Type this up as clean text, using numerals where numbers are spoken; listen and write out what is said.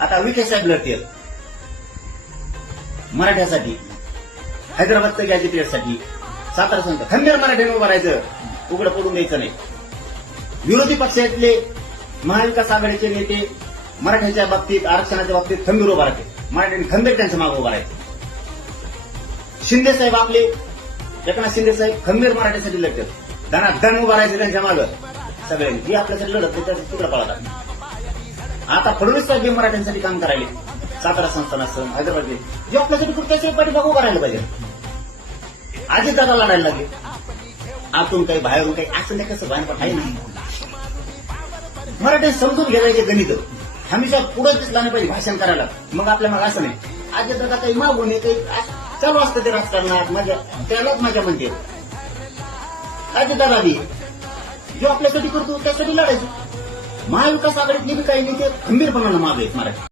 आता विखे साहेब लढतील मराठ्यासाठी, हैदराबादचं गॅजेटियरसाठी, सातारा संत खंबीर मराठ्याने उभं राहायचं, उघडं पडून द्यायचं नाही. विरोधी पक्षातले महाविकास आघाडीचे नेते मराठ्याच्या बाबतीत, आरक्षणाच्या बाबतीत खंबीर उभा राहते, मराठ्यांनी खंबीर त्यांच्या मागे उभा राहायचं. शिंदे साहेब आपले एकनाथ शिंदे साहेब खंबीर मराठ्यासाठी लढतात, दण उभा राहायचं त्यांच्या मागे सगळ्यांनी. ही आपल्यासाठी लढत नाही, त्याचं तिकडे पळतात. आता फडणवीस साहेब जे मराठ्यांसाठी काम करायले, सातारा संस्थान असं, हैदराबाद जे आपल्यासाठी खूप त्याच्या पाठीमागे उभा राहिलं पाहिजे. आधी दादा लढायला लागले, आतून काही बाहेरून काही असं नाही, कसं बाहेर पण आहे नाही. मराठी समजून घ्यायचे गणित हमेशा पुढे जाणं पाहिजे भाषण करायला. मग आपल्या मग असं नाही, आधी दादा काही मागून काही चालू असतं ते राजकारणात, माझ्या त्यालाच माझ्या म्हणते आधी दादा जो आपल्यासाठी करतो त्यासाठी लढायचं. महाविकास आघाडीतली बी काही नेते खंबीरपणानं मागे आहेत मराठी.